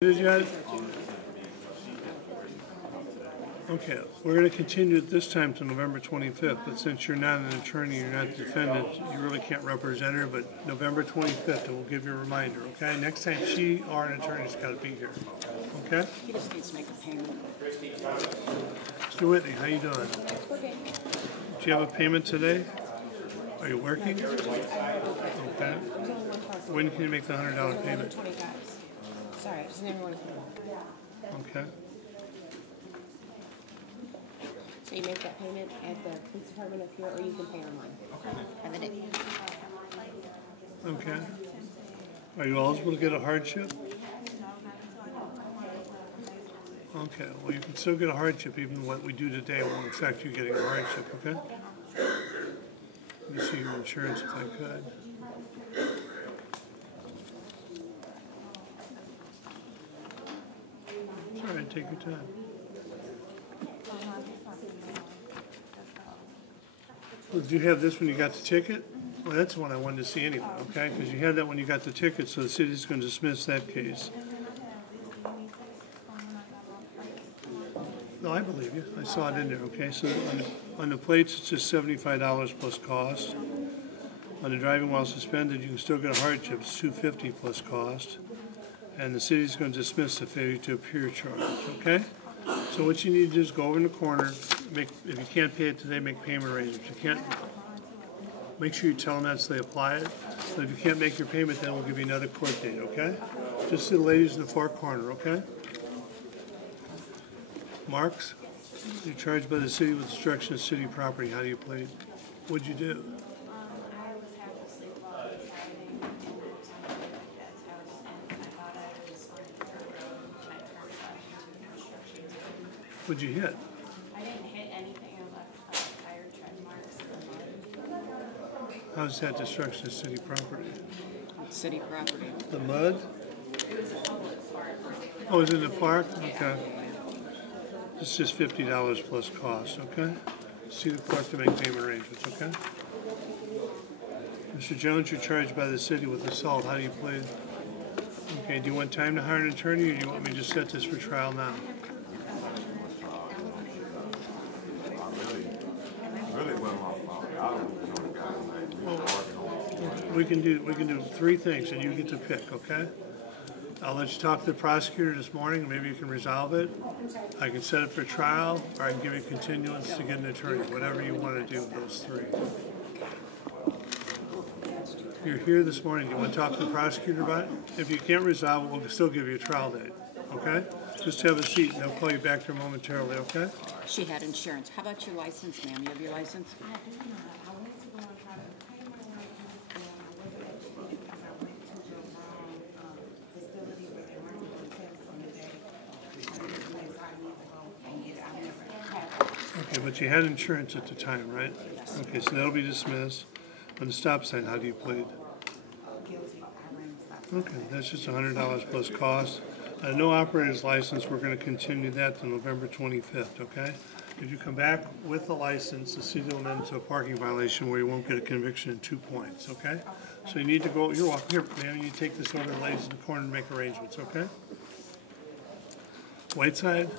Did you guys? Okay, we're going to continue it this time to November 25th, but since you're not an attorney, you're not the defendant, you really can't represent her, but November 25th, and we'll give you a reminder, okay? Next time she or an attorney's got to be here, okay? He just needs to make a payment. Mr. Whitney, how you doing? Okay. Do you have a payment today? Are you working? Okay. When can you make the $100 payment? 25. Sorry, I just didn't want to. Okay. So you make that payment at the police department up here, or you can pay online. Have a day. Okay. Are you eligible to get a hardship? Okay, well, you can still get a hardship, even what we do today won't affect you getting a hardship, okay? Let me see your insurance if I could. It's all right, take your time. Well, did you have this when you got the ticket? Well, that's the one I wanted to see anyway, okay? Because you had that when you got the ticket, so the city's going to dismiss that case. No, I believe you. I saw it in there, okay? So on the plates, it's just $75 plus cost. On the driving while suspended, you can still get a hardship. It's $250 plus cost. And the city's going to dismiss the failure to appear charge, okay? So what you need to do is go over in the corner, if you can't pay it today, make payment arrangements. If you can't, make sure you tell them that so they apply it. But if you can't make your payment, then we'll give you another court date, okay? Just see the ladies in the far corner, okay? Marks, you're charged by the city with destruction of city property. How do you plead? What'd you do? I was half asleep while I was driving in that dad's house, and I thought I was on the road, and I turned left into construction. What'd you hit? I didn't hit anything. I left tire tread marks in the mud. How's that destruction of city property? City property. The mud? It was a public park. Oh, it's in the park? Okay. It's just $50 plus cost, okay? See the clerk to make payment arrangements, okay? Mr. Jones, you're charged by the city with assault. How do you plead? Okay, do you want time to hire an attorney, or do you want me to just set this for trial now? We can do three things, and you get to pick, okay? I'll let you talk to the prosecutor this morning, and maybe you can resolve it. I can set it for trial, or I can give you continuance to get an attorney, whatever you want to do with those three. You're here this morning. Do you want to talk to the prosecutor about it? If you can't resolve it, we'll still give you a trial date, okay? Just have a seat, and they'll call you back there momentarily, okay? She had insurance. How about your license, ma'am? You have your license? Okay, but you had insurance at the time, right? Okay, so that'll be dismissed. On the stop sign, how do you plead? Okay, that's just $100 plus cost. No operator's license, we're going to continue that to November 25th, okay? If you come back with the license, the city will end into a parking violation where you won't get a conviction in 2 points, okay? So you need to go, you're welcome, here, ma'am, you take this over to the ladies in the corner and make arrangements, okay? Whiteside,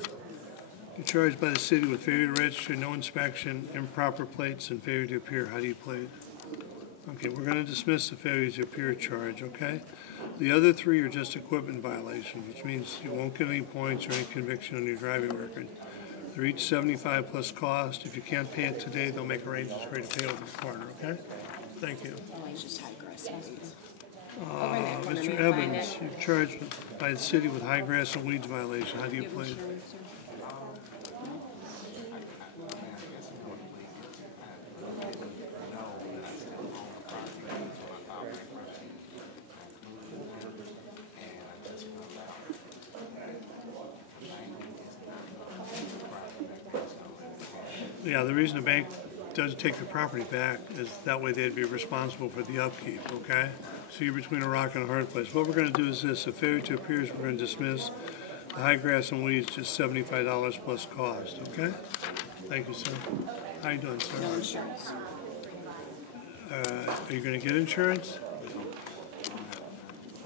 you're charged by the city with failure to register, no inspection, improper plates, and failure to appear. How do you plead? Okay, we're going to dismiss the failure to appear charge, okay? The other three are just equipment violations, which means you won't get any points or any conviction on your driving record. They're each $75 plus cost. If you can't pay it today, they'll make arrangements for you to pay over the corner, okay? Thank you. Oh, he's just high grass. Mr. Evans, you're charged by the city with high grass and weeds violation. How do you plead? Yeah, the reason the bank doesn't take the property back is that way they'd be responsible for the upkeep, okay? So you're between a rock and a hard place. What we're going to do is this. The failure to appear is we're going to dismiss. The high grass and weeds, just $75 plus cost, okay? Thank you, sir. How you doing, sir? No insurance. Are you going to get insurance?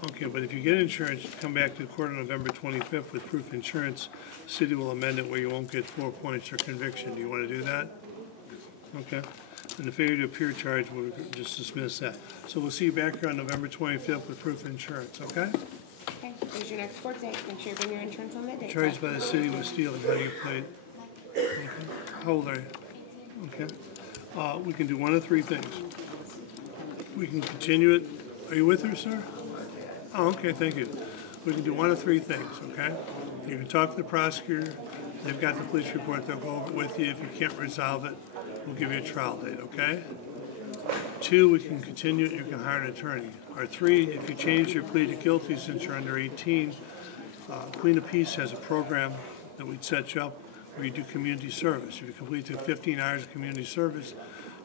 Okay, but if you get insurance, you come back to court on November 25th with proof of insurance, the city will amend it where you won't get 4 points or conviction. Do you want to do that? Okay. And the failure to appear charge, we'll just dismiss that. So we'll see you back here on November 25th with proof of insurance, okay? Okay, here's your next court date. Make sure you bring your insurance on that date. Charged by the city with stealing. How do you play? Okay. How old are you? Okay. We can do one of three things. We can continue it. Are you with her, sir? Oh, okay, thank you. We can do one of three things, okay? You can talk to the prosecutor. They've got the police report. They'll go over it with you. If you can't resolve it, we'll give you a trial date, okay? 2, we can continue it. You can hire an attorney. Or 3, if you change your plea to guilty since you're under 18, Queen of Peace has a program that we'd set you up where you do community service. If you complete the 15 hours of community service,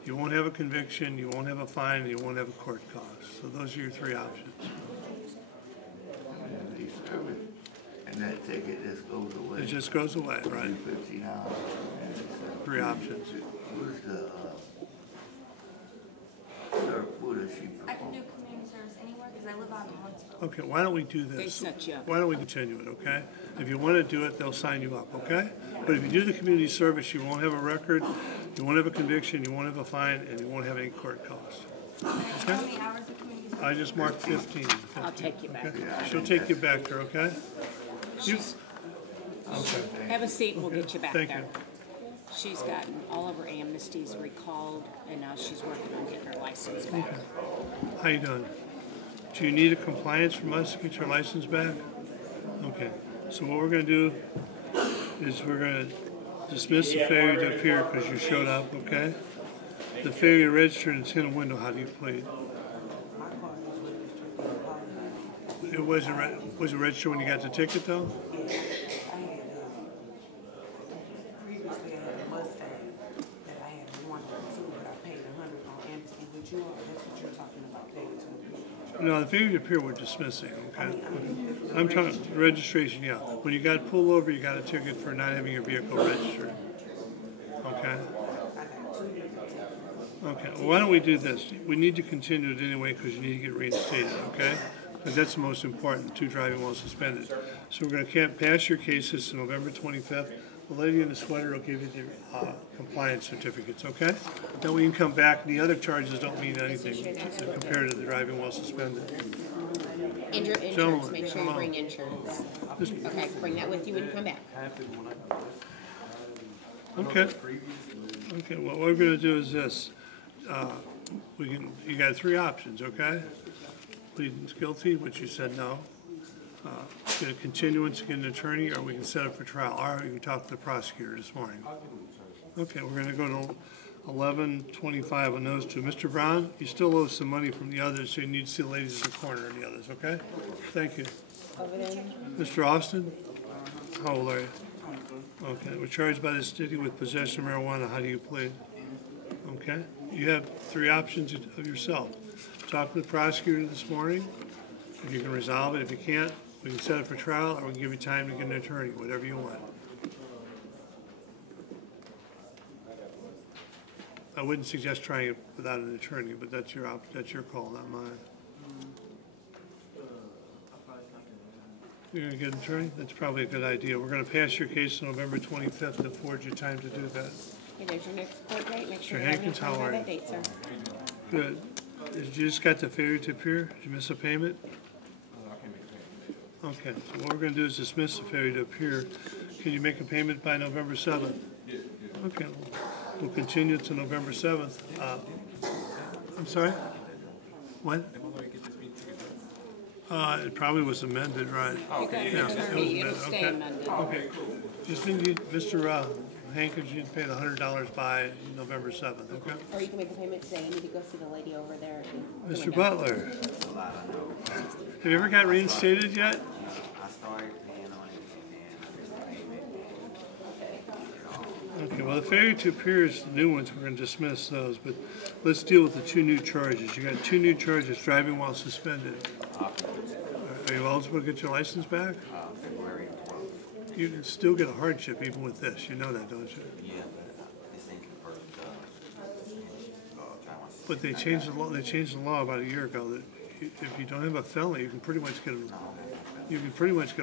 you won't have a conviction, you won't have a fine, and you won't have a court cost. So those are your 3 options. And that ticket just goes away. It just goes away, right? 15 hours. 3 options. Where's the, what does she I can perform? do community service anywhere because I live out in Huntsville. Okay, why don't we do this? They set you up. Why don't we continue it, okay? If you want to do it, they'll sign you up, okay? But if you do the community service, you won't have a record, you won't have a conviction, you won't have a fine, and you won't have any court costs. How many hours of community service? I just marked 15. I'll take you back. Okay? She'll take you back there, okay? You, Have a seat, we'll get you back Thank there. you. She's gotten all of her amnesties recalled, and now she's working on getting her license back. how you doing? Do you need a compliance from us to get your license back? Okay, so what we're gonna do is we're gonna dismiss the failure to appear because you showed up, okay? The failure to register and it's in a window, how do you plead? It wasn't, was it registered when you got the ticket though? Previously, I had a Mustang that I had one or two, but I paid 100 on amnesty. But you are, that's what you're talking about, paying to. No, the failure to appear we're dismissing, okay? I'm talking, registration, yeah. When you got pulled over, you got a ticket for not having your vehicle registered, okay? Okay, well, why don't we do this? We need to continue it anyway because you need to get reinstated, okay? Because that's the most important, 2 driving while suspended. So we're gonna pass your cases to November 25th. The lady in the sweater will give you the compliance certificates, okay? Then we can come back, the other charges don't mean anything compared to the driving while suspended. And your insurance, Gentlemen, make sure come you on. bring insurance. Just- Okay, bring that with you when you come back. Okay. Okay, well, what we're gonna do is this. You got 3 options, okay? Pleading guilty, which you said no. Get a continuance, get an attorney, or we can set up for trial, or you can talk to the prosecutor this morning. Okay, we're gonna go to 11:25 on those 2. Mr. Brown, you still owe some money from the others, so you need to see the ladies in the corner and the others, okay? Thank you. Over there. Mr. Austin, how old are you? Okay, we're charged by the city with possession of marijuana. How do you plead? Okay, you have 3 options of yourself. Talk to the prosecutor this morning, if you can resolve it. If you can't, we can set it for trial, or we can give you time to get an attorney, whatever you want. I wouldn't suggest trying it without an attorney, but that's your call, not mine. You're gonna get an attorney? That's probably a good idea. We're gonna pass your case on November 25th to afford you time to do that. Okay, there's your next court date. Make sure Mr. you have Hankins, enough time how by are that date, sir. Good. Did you just got the failure to appear? Did you miss a payment? Okay, so what we're gonna do is dismiss the failure to appear. Can you make a payment by November 7th? Okay, we'll continue to November 7th. I'm sorry? What? It probably was amended, right? Yeah, it was It'll stay amended. amended. Okay. Just need, Mr. Hankins, you need to pay the $100 by November 7th, okay? Or you can make a payment today. I need to go see the lady over there. at the Mr. window. Butler, have you ever got reinstated yet? I started paying on it and then I just paid it. Okay, well, the failure to appear is the new ones, we're gonna dismiss those, but let's deal with the 2 new charges. You got 2 new charges, driving while suspended. Are you eligible to get your license back? February 12th. You can still get a hardship even with this, you know that, don't you? Yeah, but this ain't the first, try But they changed the law about a year ago that if you don't have a felony, you can pretty much get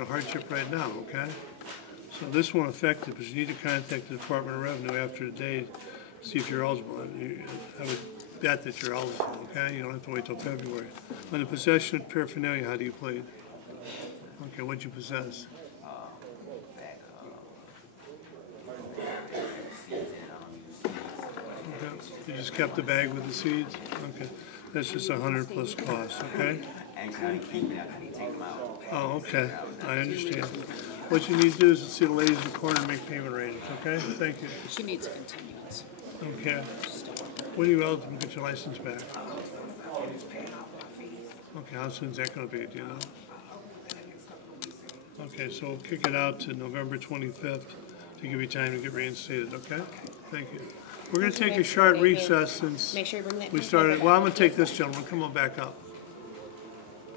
a hardship right now, okay? So this won't affect it, but you need to contact the Department of Revenue after the date, see if you're eligible. I would bet that you're eligible, okay? You don't have to wait till February. On the possession of paraphernalia, how do you plead? Okay, what'd you possess? Okay, you just kept the bag with the seeds? Okay, that's just 100 plus cost, okay? Actually, I keep it, I take them out. Oh, okay, I understand. What you need to do is see the ladies in the corner and make payment arrangements, okay? Thank you. She needs a continuance. Okay. When are you eligible to get your license back? Okay, how soon is that gonna be, do you know? Okay, so we'll kick it out to November 25th to give you time to get reinstated, okay? Thank you. We're gonna take a short recess since Make sure you bring that. we started, well, I'm gonna take this gentleman, come on back up.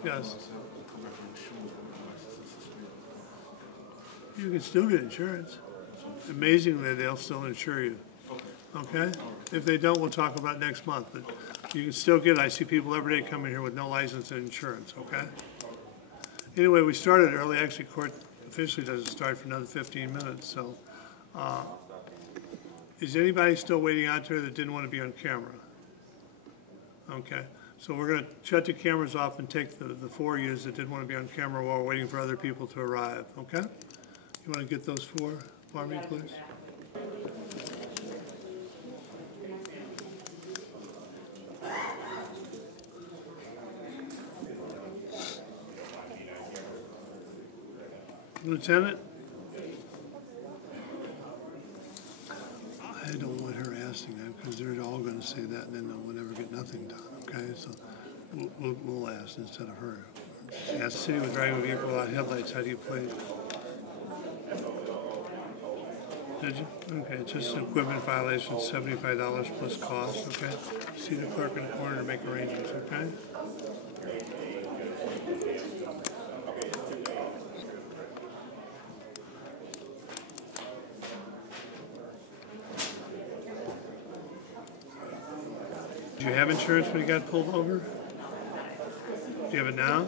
Yes. You can still get insurance. Amazingly, they'll still insure you. Okay? If they don't, we'll talk about next month, but you can still get it. I see people every day coming here with no license and insurance, okay? Anyway, we started early. Actually, court officially doesn't start for another 15 minutes, so. Is anybody still waiting out there that didn't want to be on camera? Okay, so we're gonna shut the cameras off and take the 4 of yous that didn't want to be on camera while we're waiting for other people to arrive, okay? You want to get those 4 for me, please? Lieutenant? I don't want her asking that because they're all going to say that and then they'll never get nothing done, okay? So we'll ask instead of her. Ask the city with driving a vehicle without headlights, how do you plead? Did you? Okay, it's just an equipment violation, $75 plus cost, okay? See the clerk in the corner to make arrangements, okay? Do you have insurance when you got pulled over? Do you have it now?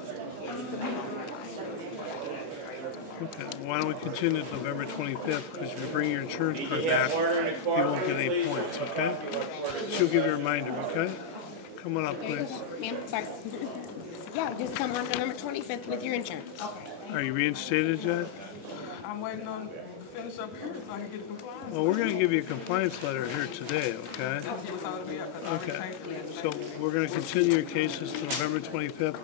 Okay, why don't we continue to November 25th, because if you bring your insurance card back, you won't get any points, okay? She'll give you a reminder, okay? Come on up, please. Ma'am, sorry. Yeah, just come on November 25th with your insurance. Are you reinstated yet? I'm waiting on finish up here so I can get compliance. Well, we're gonna give you a compliance letter here today, okay? That's what's all to be up, 'cause I already Okay, paid for it. so we're gonna continue your cases to November 25th.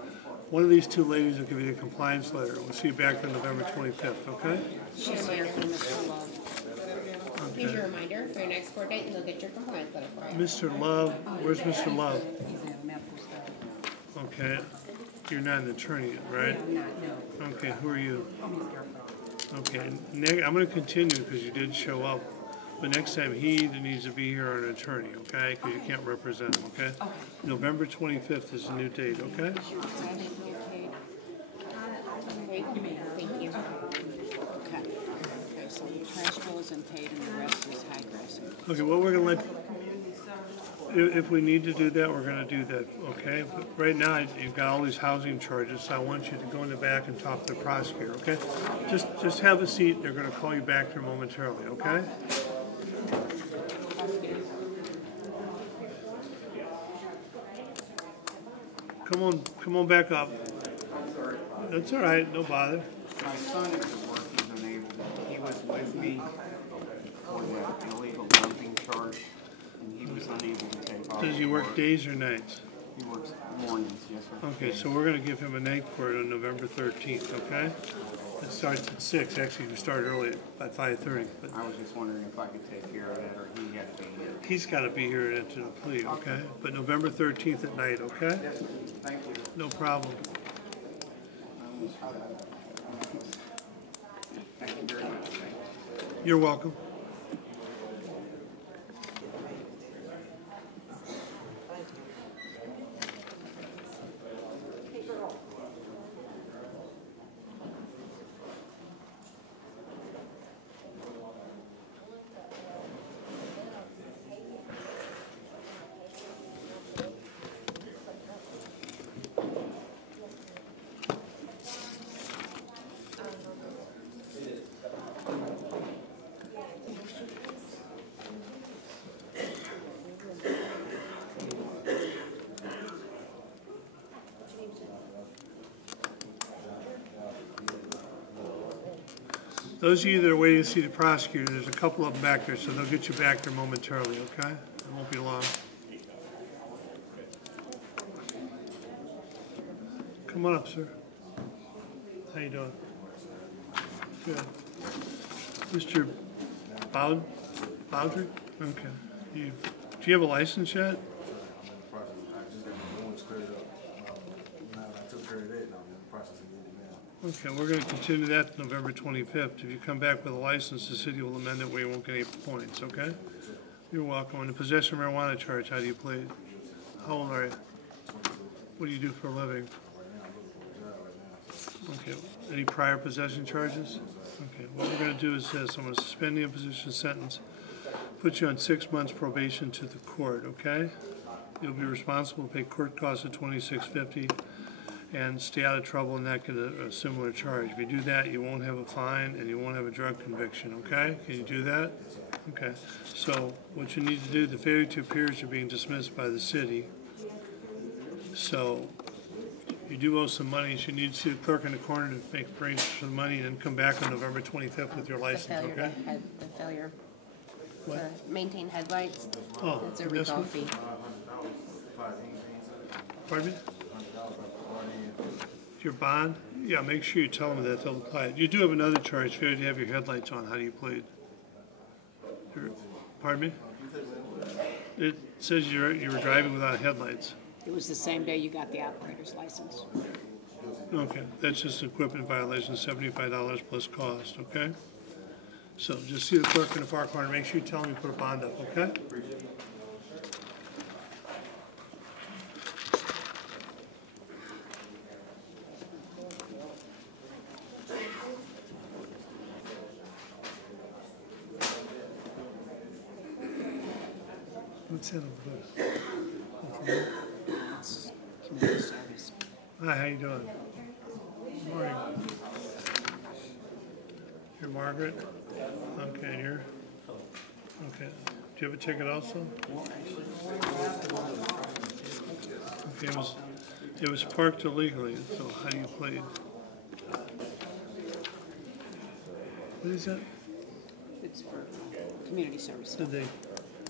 One of these 2 ladies will give you the compliance letter. We'll see you back on November 25th, okay? She's here for Mr. Love. Here's your reminder for your next court date, and they'll get your compliance letter for you. Mr. Love, where's Mr. Love? Okay, you're not an attorney, right? I'm not, no. Okay, who are you? I'm his girlfriend. Okay, I'm gonna continue because you did show up, but next time he either needs to be here or an attorney, okay? Because you can't represent him, okay? November 25th is the new date, okay? Thank you. Okay. Okay, so the trash bill isn't paid and the rest is high grass. Okay, well, we're gonna let, if we need to do that, we're gonna do that, okay? But right now, you've got all these housing charges, so I want you to go in the back and talk to the prosecutor, okay? Just have a seat, they're gonna call you back there momentarily, okay? Come on back up. That's all right, no bother. My son is at work, he's unable to, he was with me for the illegal dumping charge, and he was unable to take off. Does he work days or nights? He works mornings, yes, sir. Okay, so we're gonna give him a night court on November 13th, okay? It starts at 6, actually, we start early at 5:30, but I was just wondering if I could take care of that, or he had to be here. he's gotta be here to the plea, okay? But November 13th at night, okay? Yes, sir. Thank you. No problem. Thank you very much. Thank you. You're welcome. Those of you that are waiting to see the prosecutor, there's a couple of them back there, so they'll get you back there momentarily, okay? It won't be long. Come on up, sir. How you doing? Good. Mr. Bowdry? Okay. Do you have a license yet? Okay, we're going to continue that to November 25th. If you come back with a license, the city will amend it where you won't get any points, okay? You're welcome. On the possession of marijuana charge, how do you plead? How old are you? What do you do for a living? Okay, any prior possession charges? Okay, what we're going to do is this, I'm going to suspend the imposition sentence, put you on 6 months probation to the court, okay? You'll be responsible to pay court costs of $26.50 and stay out of trouble and not get a similar charge. If you do that, you won't have a fine and you won't have a drug conviction, okay? Can you do that? Okay, so what you need to do, the failure to appear is you're being dismissed by the city. So you do owe some money, so you need to see the clerk in the corner to make arrangements for the money and then come back on November 25th with your The license, failure okay? the failure to What? maintain headlights, Oh, it's a this recall one? fee. Pardon me? Your bond? Yeah, make sure you tell them that they'll apply it. You do have another charge, failure to have your headlights on. How do you plead? Pardon me? It says you were driving without headlights. It was the same day you got the operator's license. Okay, that's just an equipment violation, $75 plus cost, okay? So just see the clerk in the far corner, make sure you tell him you put a bond up, okay? What's that over there? It's community service. Hi, how you doing? Morning. You're Margaret? Okay, and you're? Okay. Do you have a ticket also? Okay, it was parked illegally, so how do you plead? What is that? It's for community service. Did they,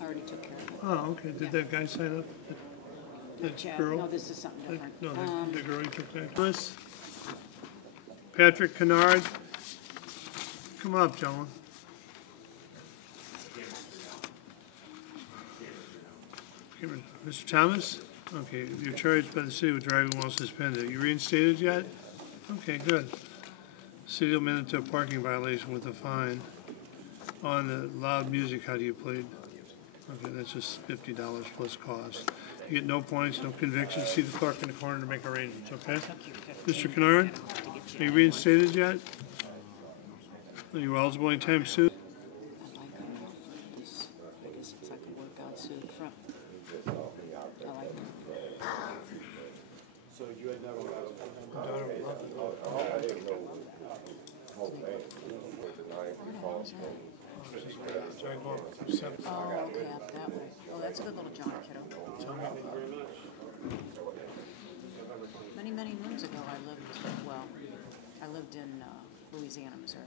I already took care of it. oh, okay, did that guy sign up? That Chad, girl? no, this is something different. No, the girl you took back. Lewis? Patrick Kennard? Come on up, gentlemen. Okay, Mr. Thomas? Okay, you're charged by the city with driving while suspended. Are you reinstated yet? Okay, good. City will amend it to a parking violation with a fine. On the loud music, how do you plead? Okay, that's just $50 plus cost. You get no points, no convictions. See the clerk in the corner to make arrangements, okay? Mr. Kennard, are you reinstated yet? Are you eligible anytime soon? I like this. I guess it's like a workout suit front. I like it. Oh, okay, up that way. Oh, that's a good little John kiddo. Many, many moons ago, I lived in Louisiana, Missouri.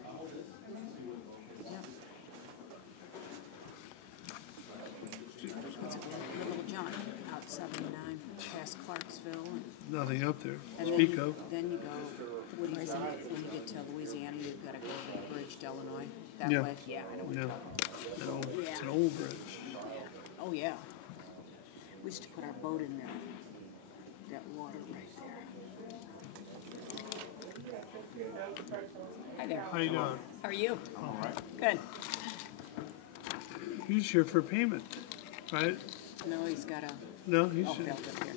Yeah. It's a good little John, out 79, past Clarksville. Nothing up there. And Speak then, of. then you go, what do you call it, when you get to Louisiana, you've got to go to the bridge to Illinois, that Yeah. way? Yeah, I know what you're Yeah. talking about. It's an old bridge. Oh, yeah. We used to put our boat in there, that water right there. Hi there. How you doing? How are you? All right. Good. He's here for payment, right? No, he's got a, No, he's oh, felt up here.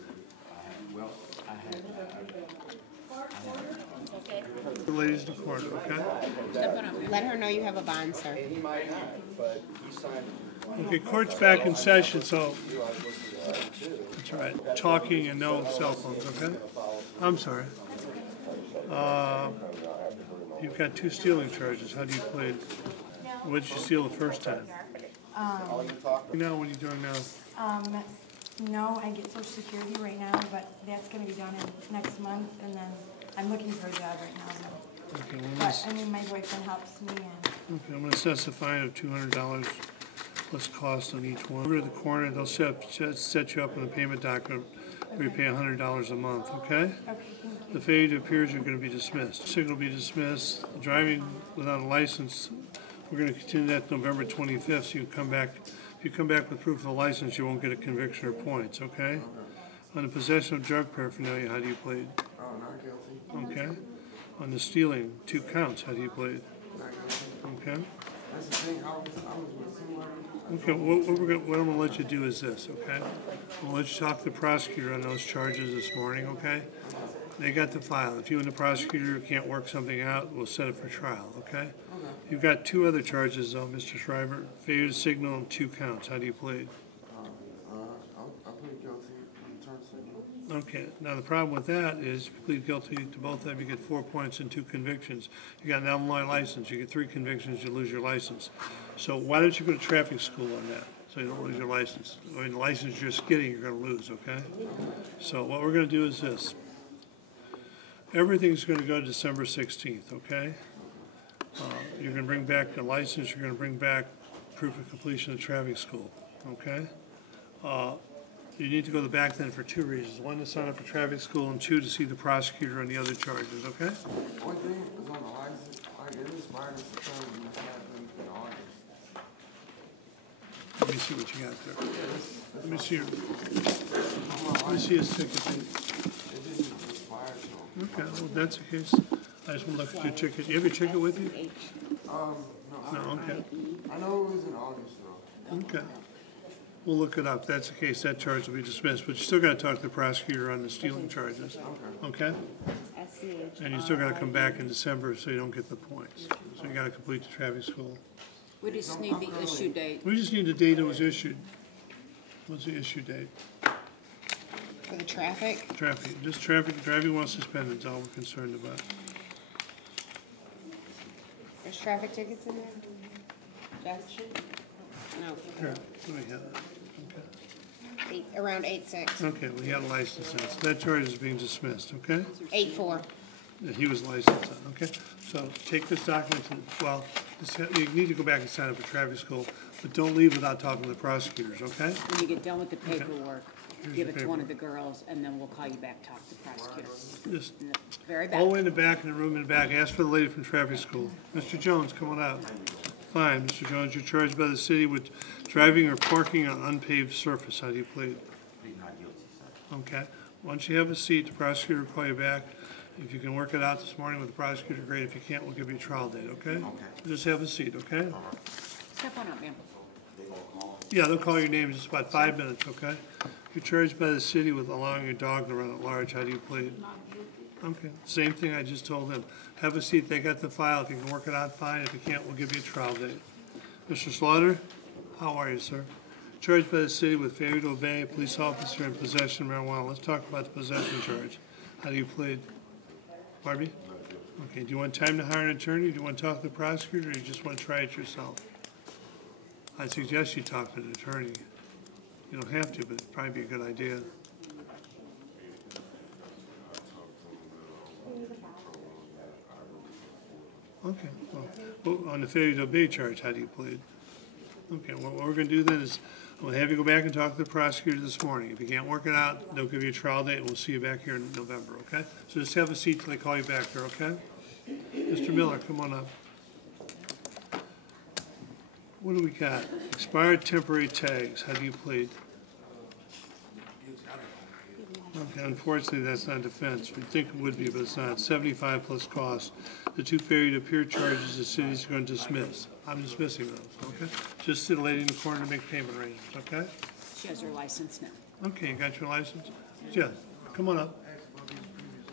the ladies in the corner, okay? Let her know you have a bond, sir. Okay, court's back in session, so that's all right. Talking and no cell phones, okay? I'm sorry. You've got 2 stealing charges. How do you plead? What did you steal the first time? Now, what are you doing now? No, I get Social Security right now, but that's gonna be done in next month, and then I'm looking for a job right now. Okay, well, But, let's- I mean, my boyfriend helps me and, okay, I'm gonna assess a fine of $200 plus cost on each one. Over to the corner, they'll set you up on a payment document where you pay $100 a month, okay? okay, thank you. The failure to appear is you're gonna be dismissed. Signal will be dismissed. Driving without a license, we're gonna continue that November 25th, so you come back, if you come back with proof of a license, you won't get a conviction or points, okay? On the possession of drug paraphernalia, how do you plead? Oh, not guilty. Okay? On the stealing, 2 counts, how do you plead? Not guilty. Okay? That's the thing, I was with somebody. Okay, what I'm gonna let you do is this, okay? I'm gonna let you talk to the prosecutor on those charges this morning, okay? They got the file. If you and the prosecutor can't work something out, we'll set it for trial, okay? You've got 2 other charges though, Mr. Shriver. Failure to signal and 2 counts. How do you plead? I plead guilty in turn signal. Okay, now the problem with that is if you plead guilty to both of them, you get 4 points and 2 convictions. You got an Illinois license, you get 3 convictions, you lose your license. So why don't you go to traffic school on that, so you don't lose your license? I mean, the license you're just getting, you're gonna lose, okay? So what we're gonna do is this. Everything's gonna go to December 16th, okay? You're gonna bring back a license, you're gonna bring back proof of completion of traffic school, okay? You need to go back then for 2 reasons. 1, to sign up for traffic school, and 2, to see the prosecutor on the other charges, okay? One thing is on the license, like it expired in September, and this happened in August. Let me see what you got there. Let me see his ticket. It didn't expire till, Okay, well, if that's the case. I just want to look at your ticket. You have your ticket with you? no, No, okay. I know it was in August though. Okay. We'll look it up. If that's the case, that charge will be dismissed, but you still gotta talk to the prosecutor on the stealing charges. Okay? And you still gotta come back in December so you don't get the points. So you gotta complete the traffic school. We just need the issue date. We just need the date it was issued. What's the issue date? For the traffic? Traffic, just traffic, driving while suspended is all we're concerned about. There's traffic tickets in there? Jess? No, Here, let me have that. around 8-6. Okay, we got a license then. So that charge is being dismissed, okay? 8-4. That he was licensed on, okay? So take this document to, well, you need to go back and sign up for traffic school, but don't leave without talking to the prosecutors, okay? When you get done with the paperwork, Here's give your it to one of the paperwork. girls, and then we'll call you back, talk to the prosecutor. Just In the very back. all the way in the back, in the room in the back, ask for the lady from traffic school. Mr. Jones, come on out. Fine, Mr. Jones, you're charged by the city with driving or parking on unpaved surface. How do you plead? Not guilty, sir. Okay. Once you have a seat, the prosecutor will call you back. If you can work it out this morning with the prosecutor, great. If you can't, we'll give you a trial date, okay? Okay. Just have a seat, okay? Step on up, ma'am. They gonna call? Yeah, they'll call your name in just about 5 minutes, okay? You're charged by the city with allowing your dog to run at large. How do you plead? Okay, same thing I just told them. Have a seat, they got the file. If you can work it out, fine. If you can't, we'll give you a trial date. Mr. Slaughter, how are you, sir? Charged by the city with failure to obey a police officer in possession of marijuana. Let's talk about the possession charge. How do you plead? Barbie? Okay, do you want time to hire an attorney? Do you want to talk to the prosecutor, or do you just want to try it yourself? I suggest you talk to an attorney. You don't have to, but it'd probably be a good idea. Okay, well, on the failure to obey charge, how do you plead? Okay, well, what we're gonna do then is, we'll have you go back and talk to the prosecutor this morning. If you can't work it out, they'll give you a trial date, and we'll see you back here in November, okay? So just have a seat till they call you back there, okay? Mr. Miller, come on up. What do we got? Expired temporary tags, how do you plead? Okay, unfortunately, that's not defense. We think it would be, but it's not. 75 plus cost. The 2 failure to appear charges the city's going to dismiss. I'm dismissing those, okay? Just to the lady in the corner to make payment arrangements, okay? She has her license now. Okay, you got your license? Yeah, come on up. Ask about these previous,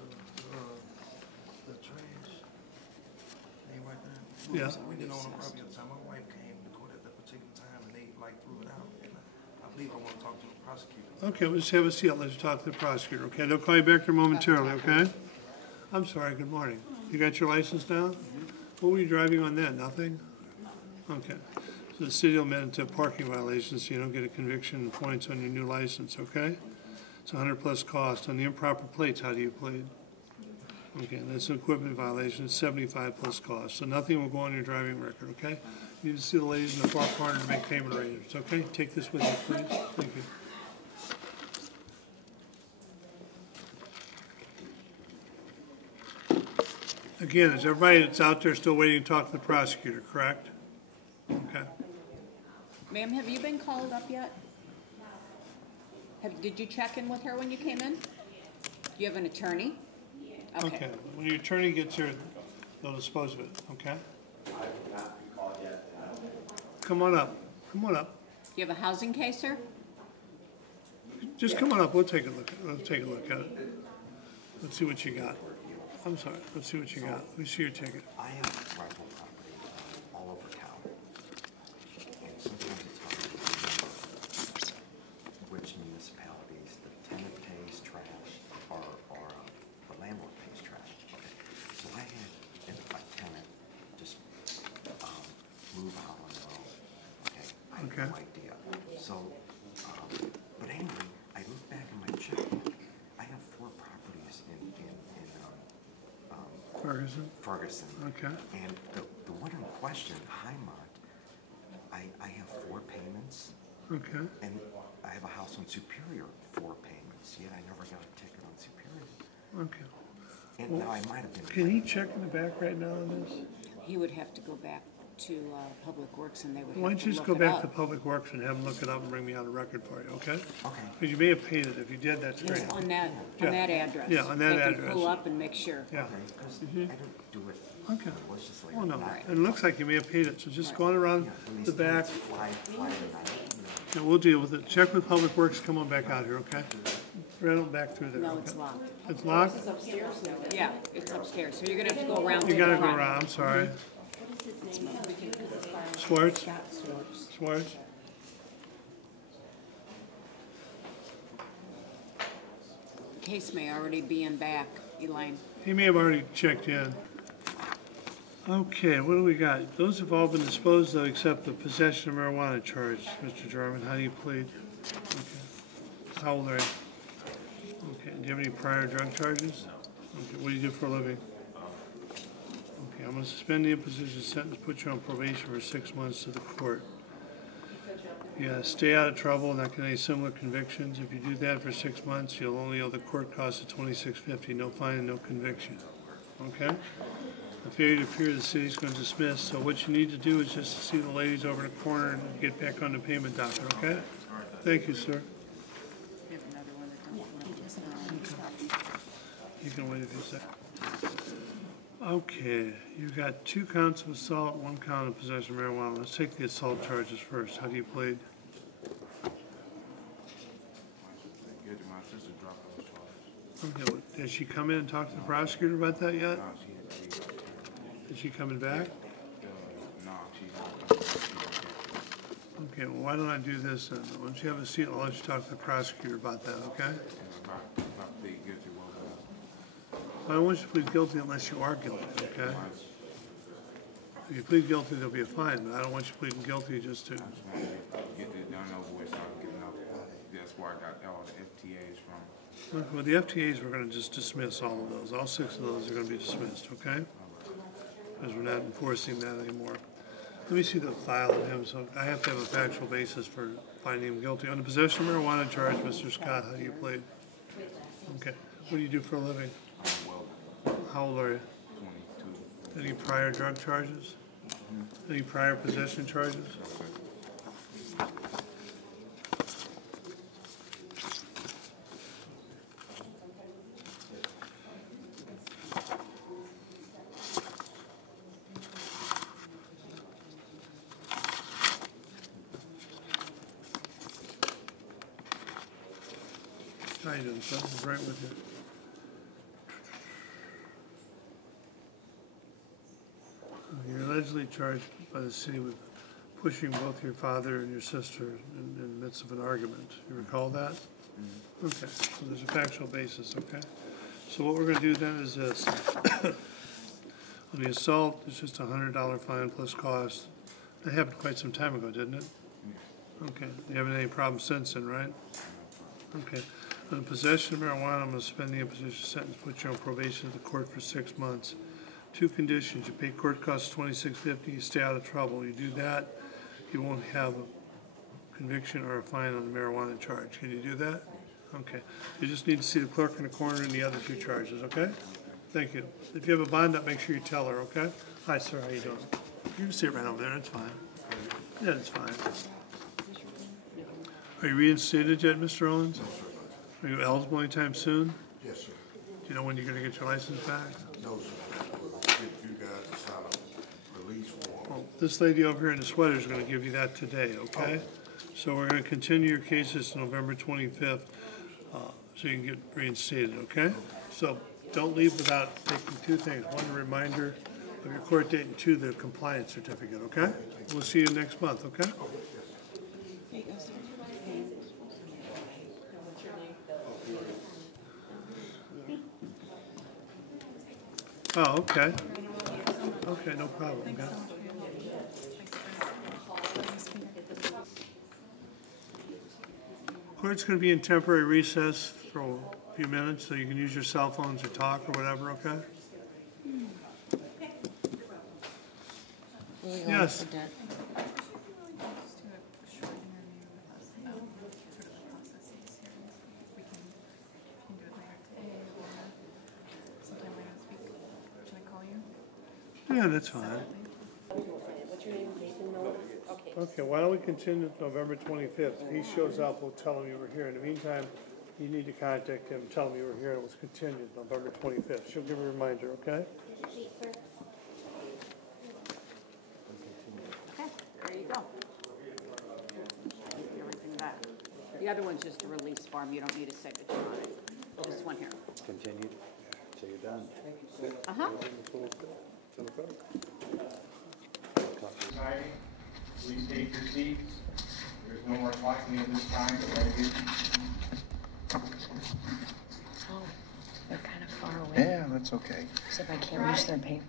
the trash thing right there. Yeah. We didn't own the property at the time. My wife came to court at that particular time and they like threw it out. And I believe I want to talk to the prosecutor. Okay, we'll just have a seat. Let's talk to the prosecutor, okay? They'll call you back there momentarily, okay? I'm sorry, good morning. You got your license now? What were you driving on then? Nothing? Okay. So the city will amend it to parking violations so you don't get a conviction and points on your new license, okay? It's 100 plus cost. On the improper plates, how do you plead? Okay, that's an equipment violation, it's 75 plus cost, so nothing will go on your driving record, okay? You need to see the ladies in the far corner to make payment arrangements, okay? Take this with you, please, thank you. Again, is everybody that's out there still waiting to talk to the prosecutor, correct? Okay. Ma'am, have you been called up yet? Did you check in with her when you came in? Do you have an attorney? Okay, when your attorney gets here, they'll dispose of it, okay? Come on up, come on up. Do you have a housing case, sir? Just come on up, we'll take a look at it. Let's see what you got. I'm sorry, let's see what you got. Let me see your ticket. I have rental property all over town. And sometimes it's hard to remember which municipalities the tenant pays trash or the landlord pays trash. Okay. So I had a tenant just move out on their own. Okay. I have Okay. no idea. So, but anyway, I look back in my checkbook. I have 4 properties in Ferguson? Ferguson. Okay. And the one in question, Highmont, I have 4 payments, Okay. and I have a house on Superior, 4 payments, yet I never got a ticket on Superior. Okay. And now I might have been. Can he check in the back right now on this? He would have to go back to Public Works and they would Why have don't to you just look go it back to up. Public Works and have them look it up and bring me out a record for you, okay? Okay. Because you may have paid it. If you did, that's great. Just on that Yeah. address. Yeah, on that They can address. pull up and make sure. Yeah. Okay, 'cause I didn't do it. Okay. It was just like. Oh, no. not- It looks like you may have paid it, so just go on around Yeah, when the these back. tenants fly in and out, Yeah, we'll deal with it. Check with Public Works, come on back out here, okay? Right on back through there, No, okay? it's locked. It's locked? It's upstairs now. Yeah, it's upstairs, so you're gonna have to go around to You the gotta go front. around, I'm sorry. Schwartz? Schwartz? Case may already be in back, Elaine. He may have already checked in. Okay, what do we got? Those have all been disposed of except the possession of marijuana charge, Mr. Jarman. How do you plead? Okay. How old are you? Okay, do you have any prior drug charges? Okay, what do you do for a living? Okay, I'm gonna suspend the imposition sentence, put you on probation for 6 months to the court. Yeah, stay out of trouble, not get any similar convictions. If you do that for 6 months, you'll only owe the court costs of $26.50, no fine and no conviction. Okay? The failure to appear, the city's gonna dismiss, so what you need to do is just see the ladies over in the corner and get back on the payment docket, okay? Thank you, sir. We have another one that don't. You can wait if you say. Okay, you got 2 counts of assault, 1 count of possession of marijuana. Let's take the assault charges first. How do you plead? Good, my sister dropped those charges. Okay, did she come in and talk to the prosecutor about that yet? No, she Is she coming back? no, she's not coming back. Okay, well, why don't I do this then? Why don't you have a seat, I'll let you talk to the prosecutor about that, okay? About plead guilty, well, I don't want you to plead guilty unless you are guilty, okay? If you plead guilty, there'll be a fine, but I don't want you pleading guilty just to, I just want to get this done over with so I can get enough. That's where I got all the FTAs from. well, the FTAs, we're gonna just dismiss all of those. All 6 of those are gonna be dismissed, okay? Because we're not enforcing that anymore. Let me see the file of him, so I have to have a factual basis for finding him guilty. On the possession of marijuana charge, Mr. Scott, how do you plead? Okay, what do you do for a living? How old are you? 22. Any prior drug charges? Any prior possession charges? How you doing, son? I'm right with you. You're allegedly charged by the city with pushing both your father and your sister in the midst of an argument. You recall that? Okay, so there's a factual basis, okay? So what we're gonna do then is this. On the assault, it's just a $100 fine plus cost. That happened quite some time ago, didn't it? Okay, you haven't had any problems since then, right? Okay. For the possession of marijuana, I'm gonna suspend the imposition sentence, put you on probation at the court for 6 months. 2 conditions: you pay court costs $26.50, you stay out of trouble. You do that, you won't have a conviction or a fine on the marijuana charge. Can you do that? Okay. You just need to see the clerk in the corner and the other 2 charges, okay? Thank you. If you have a bond up, make sure you tell her, okay? Hi, sir, how you doing? You can sit right over there, it's fine. Yeah, it's fine. Are you reinstated yet, Mr. Owens? Are you eligible anytime soon? Yes, sir. Do you know when you're gonna get your license back? No, sir. Get you guys to sign a release form. Well, this lady over here in the sweater is gonna give you that today, okay? So we're gonna continue your cases to November 25th, so you can get reinstated, okay? So don't leave without taking 2 things. 1, a reminder of your court date, and 2, the compliance certificate, okay? We'll see you next month, okay? Oh, okay. Okay, no problem, okay? Court's gonna be in temporary recess for a few minutes, so you can use your cell phones or talk or whatever, okay? Yes. Yeah, that's fine. What's your name, Nathan Miller? Okay. Okay, why don't we continue to November 25th? If he shows up, we'll tell him you were here. In the meantime, you need to contact him, tell him you were here, and it was continued November 25th. She'll give a reminder, okay? Okay, There you go. Everything back. The other one's just a release form. You don't need a signature on it. This one here. Continued, so you're done. Uh-huh. Please take your seat. There's no more talking at this time. Oh, they're kind of far away. Yeah, that's okay. Except I can't reach their paper.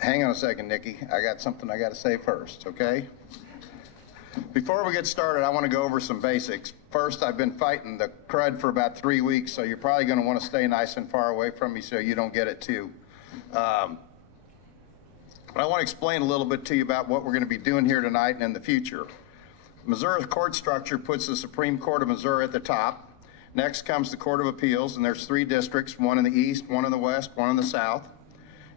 Hang on a second, Nikki. I got something I got to say first, okay? Before we get started, I want to go over some basics. First, I've been fighting the crud for about 3 weeks, so you're probably going to want to stay nice and far away from me so you don't get it too. But I want to explain a little bit to you about what we're going to be doing here tonight and in the future. Missouri's court structure puts the Supreme Court of Missouri at the top. Next comes the Court of Appeals, and there's 3 districts, one in the east, one in the west, one in the south.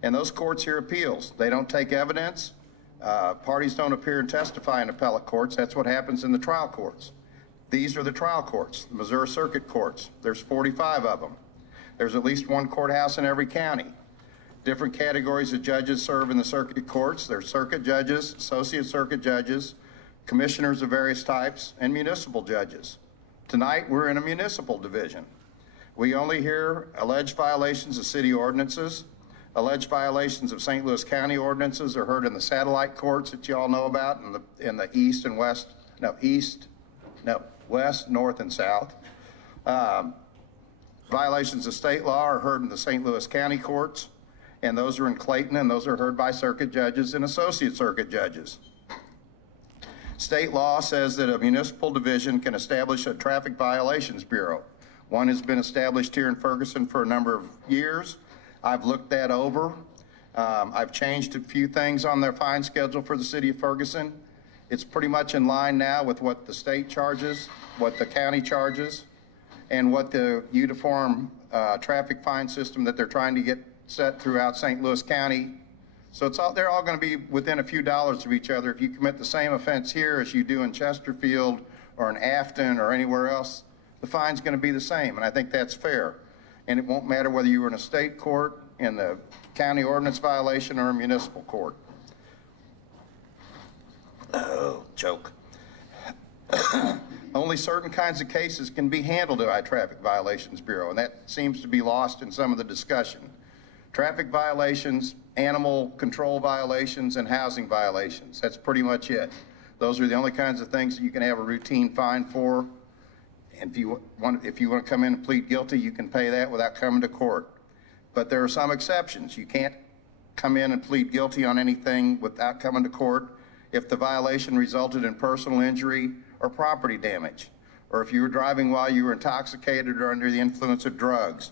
And those courts hear appeals. They don't take evidence. Parties don't appear and testify in appellate courts. That's what happens in the trial courts. These are the trial courts, the Missouri Circuit Courts. There's 45 of them. There's at least 1 courthouse in every county. Different categories of judges serve in the circuit courts. There's circuit judges, associate circuit judges, commissioners of various types, and municipal judges. Tonight, we're in a municipal division. We only hear alleged violations of city ordinances. Alleged violations of St. Louis County ordinances are heard in the satellite courts that you all know about in the east and west, west, north, and south. Violations of state law are heard in the St. Louis County courts, and those are in Clayton, and those are heard by circuit judges and associate circuit judges. State law says that a municipal division can establish a traffic violations bureau. One has been established here in Ferguson for a number of years. I've looked that over. I've changed a few things on their fine schedule for the city of Ferguson. It's pretty much in line now with what the state charges, what the county charges, and what the uniform traffic fine system that they're trying to get set throughout St. Louis County. So they're all going to be within a few dollars of each other. If you commit the same offense here as you do in Chesterfield or in Afton or anywhere else, the fine's going to be the same, and I think that's fair. And it won't matter whether you were in a state court, in the county ordinance violation, or a municipal court. Oh, joke. Only certain kinds of cases can be handled by Traffic Violations Bureau, and that seems to be lost in some of the discussion. Traffic violations, animal control violations, and housing violations. That's pretty much it. Those are the only kinds of things that you can have a routine fine for. And if you want to come in and plead guilty, you can pay that without coming to court. But there are some exceptions. You can't come in and plead guilty on anything without coming to court if the violation resulted in personal injury or property damage, or if you were driving while you were intoxicated or under the influence of drugs,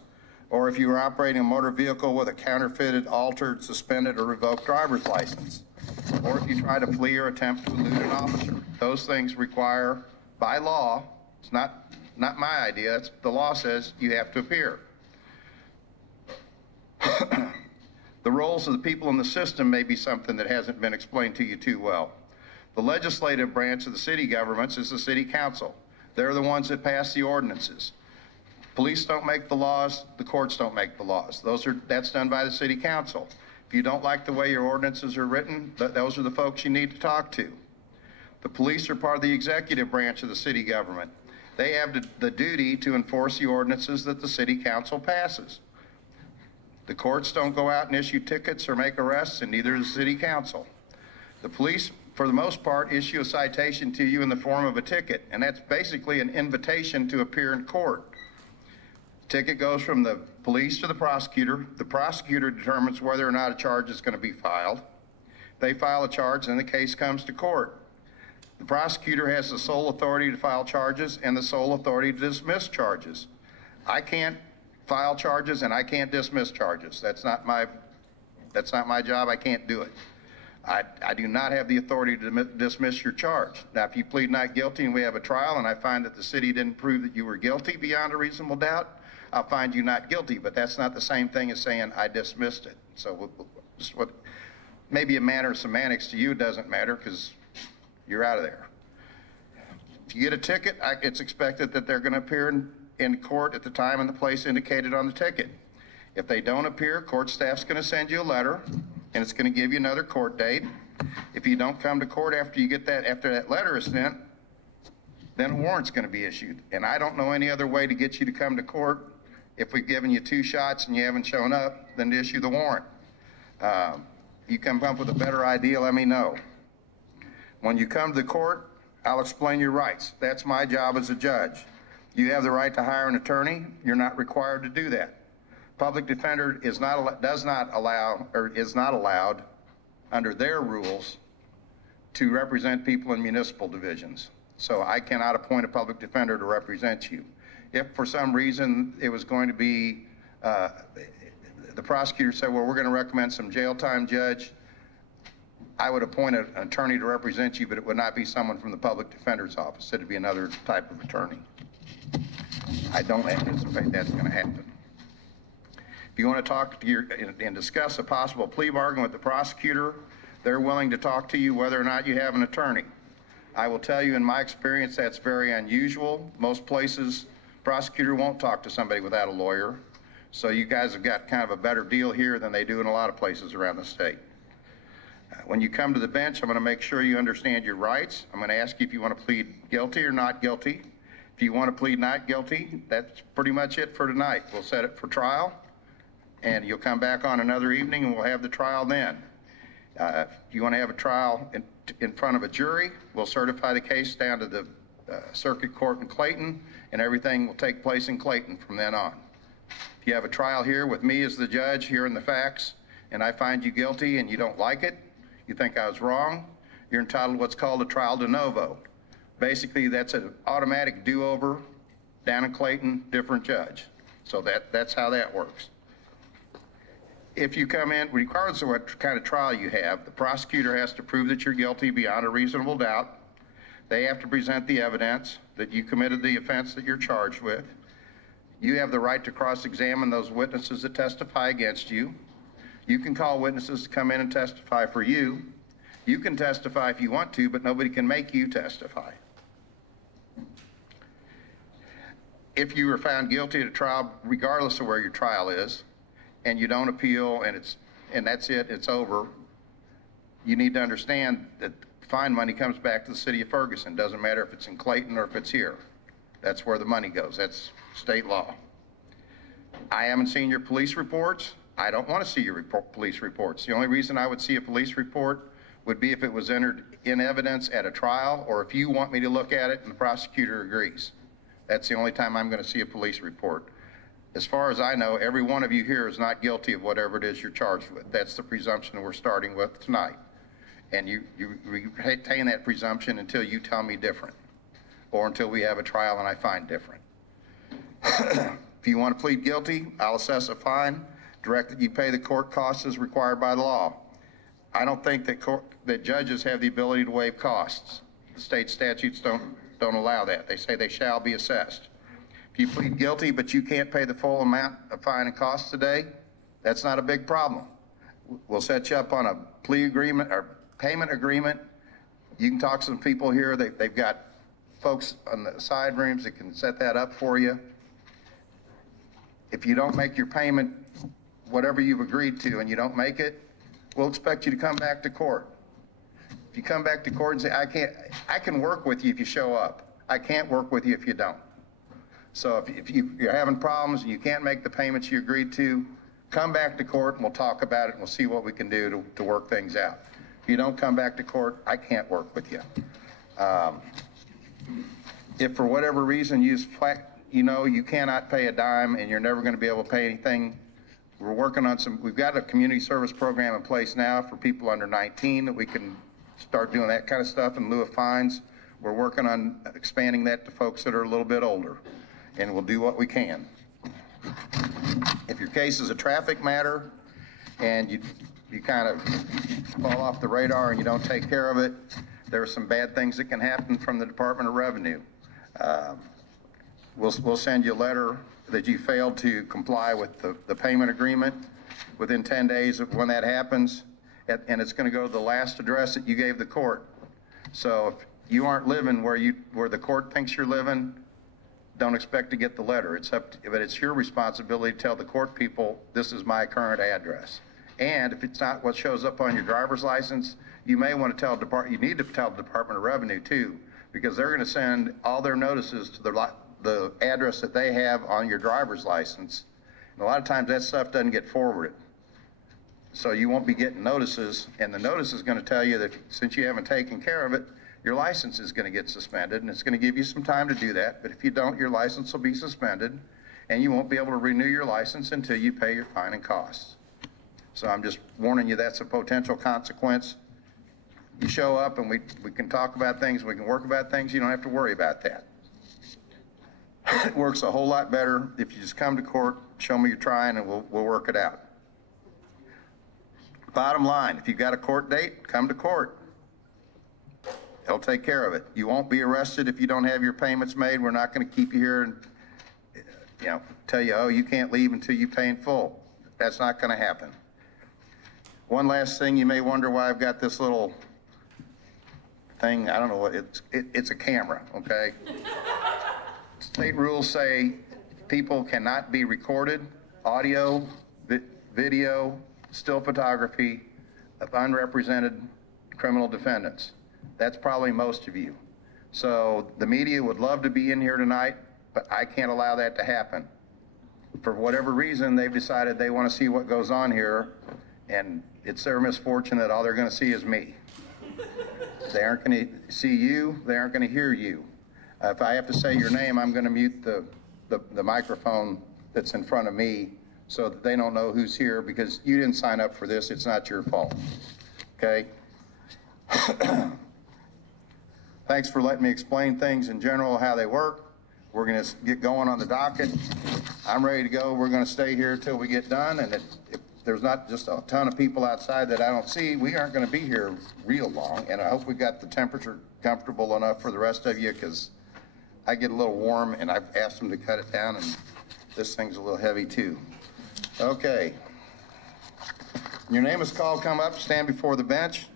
or if you were operating a motor vehicle with a counterfeited, altered, suspended, or revoked driver's license, or if you try to flee or attempt to elude an officer. Those things require, by law, it's not my idea, it's the law says you have to appear. The roles of the people in the system may be something that hasn't been explained to you too well. The legislative branch of the city governments is the city council. They're the ones that pass the ordinances. Police don't make the laws, the courts don't make the laws. That's done by the city council. If you don't like the way your ordinances are written, those are the folks you need to talk to. The police are part of the executive branch of the city government. They have the duty to enforce the ordinances that the city council passes. The courts don't go out and issue tickets or make arrests, and neither does the city council. The police, for the most part, issue a citation to you in the form of a ticket, and that's basically an invitation to appear in court. Ticket goes from the police to the prosecutor. The prosecutor determines whether or not a charge is going to be filed. They file a charge, and the case comes to court. The prosecutor has the sole authority to file charges and the sole authority to dismiss charges. I can't file charges and I can't dismiss charges. That's not my job. I can't do it. I do not have the authority to dismiss your charge. Now, if you plead not guilty and we have a trial and I find that the city didn't prove that you were guilty beyond a reasonable doubt, I'll find you not guilty, but that's not the same thing as saying I dismissed it. So just what maybe a matter of semantics to you doesn't matter because you're out of there. If you get a ticket, it's expected that they're going to appear in court at the time and the place indicated on the ticket. If they don't appear, court staff's going to send you a letter and it's going to give you another court date. If you don't come to court after that letter is sent, then a warrant's going to be issued. And I don't know any other way to get you to come to court if we've given you 2 shots and you haven't shown up than to issue the warrant. You come up with a better idea, let me know. When you come to the court, I'll explain your rights. That's my job as a judge. You have the right to hire an attorney. You're not required to do that. Public defender is not allowed under their rules to represent people in municipal divisions. So I cannot appoint a public defender to represent you. If for some reason it was going to be, the prosecutor said, well, we're going to recommend some jail time, judge, I would appoint an attorney to represent you, but it would not be someone from the public defender's office. It would be another type of attorney. I don't anticipate that's going to happen. If you want to talk to and discuss a possible plea bargain with the prosecutor, they're willing to talk to you whether or not you have an attorney. I will tell you, in my experience, that's very unusual. Most places, prosecutor won't talk to somebody without a lawyer. So you guys have got kind of a better deal here than they do in a lot of places around the state. When you come to the bench, I'm going to make sure you understand your rights. I'm going to ask you if you want to plead guilty or not guilty. If you want to plead not guilty, that's pretty much it for tonight. We'll set it for trial, and you'll come back on another evening, and we'll have the trial then. If you want to have a trial in front of a jury, we'll certify the case down to the circuit court in Clayton, and everything will take place in Clayton from then on. If you have a trial here with me as the judge, hearing the facts, and I find you guilty and you don't like it, you think I was wrong, you're entitled to what's called a trial de novo. Basically, that's an automatic do-over down in Clayton, different judge. So that's how that works. If you come in, regardless of what kind of trial you have, the prosecutor has to prove that you're guilty beyond a reasonable doubt. They have to present the evidence that you committed the offense that you're charged with. You have the right to cross-examine those witnesses that testify against you. You can call witnesses to come in and testify for you. You can testify if you want to, but nobody can make you testify. If you are found guilty at a trial, regardless of where your trial is, and you don't appeal and that's it, it's over, you need to understand that fine money comes back to the city of Ferguson. Doesn't matter if it's in Clayton or if it's here. That's where the money goes. That's state law. I haven't seen your police reports. I don't want to see your police reports. The only reason I would see a police report would be if it was entered in evidence at a trial, or if you want me to look at it and the prosecutor agrees. That's the only time I'm going to see a police report. As far as I know, every one of you here is not guilty of whatever it is you're charged with. That's the presumption we're starting with tonight. And you retain that presumption until you tell me different. or until we have a trial and I find different. If you want to plead guilty, I'll assess a fine, direct that you pay the court costs as required by the law. I don't think that judges have the ability to waive costs. The state statutes don't allow that. They say they shall be assessed. If you plead guilty but you can't pay the full amount of fine and costs today, that's not a big problem. We'll set you up on a plea agreement or payment agreement. You can talk to some people here. They've got folks on the side rooms that can set that up for you. If you don't make your payment, whatever you've agreed to, and you don't make it, we'll expect you to come back to court. If you come back to court and say, I can work with you if you show up. I can't work with you if you don't. So if you're having problems and you can't make the payments you agreed to, come back to court and we'll talk about it and we'll see what we can do to work things out. If you don't come back to court, I can't work with you. If for whatever reason you cannot pay a dime and you're never going to be able to pay anything, we're working on we've got a community service program in place now for people under 19 that we can start doing that kind of stuff in lieu of fines. We're working on expanding that to folks that are a little bit older, and we'll do what we can. If your case is a traffic matter and you kind of fall off the radar and you don't take care of it, there are some bad things that can happen from the Department of Revenue. We'll send you a letter that you failed to comply with the payment agreement within 10 days of when that happens, and it's going to go to the last address that you gave the court. So if you aren't living where the court thinks you're living, don't expect to get the letter. But it's your responsibility to tell the court people, this is my current address. And if it's not what shows up on your driver's license, you may want to you need to tell the Department of Revenue too, because they're going to send all their notices to the address that they have on your driver's license. And a lot of times that stuff doesn't get forwarded. So you won't be getting notices, and the notice is going to tell you that since you haven't taken care of it, your license is going to get suspended, and it's going to give you some time to do that. But if you don't, your license will be suspended, and you won't be able to renew your license until you pay your fine and costs. So I'm just warning you that's a potential consequence. You show up and we can talk about things, we can work about things, you don't have to worry about that. It works a whole lot better if you just come to court, show me you're trying, and we'll work it out. Bottom line, if you've got a court date, come to court. They'll take care of it. You won't be arrested if you don't have your payments made. We're not going to keep you here and tell you, oh, you can't leave until you pay in full. That's not going to happen. One last thing, you may wonder why I've got this little thing. I don't know what it's a camera, okay? State rules say people cannot be recorded, audio, video, still photography of unrepresented criminal defendants. That's probably most of you. So the media would love to be in here tonight, but I can't allow that to happen. For whatever reason, they've decided they want to see what goes on here, and it's their misfortune that all they're going to see is me. They aren't going to see you, they aren't going to hear you. If I have to say your name, I'm going to mute the microphone that's in front of me so that they don't know who's here, because you didn't sign up for this, it's not your fault, okay? Thanks for letting me explain things in general, how they work. We're going to get going on the docket. I'm ready to go. We're going to stay here till we get done, and if there's not just a ton of people outside that I don't see, we aren't going to be here real long, and I hope we got the temperature comfortable enough for the rest of you, because I get a little warm, and I've asked them to cut it down, and this thing's a little heavy too. Okay. Your name is called, come up, stand before the bench.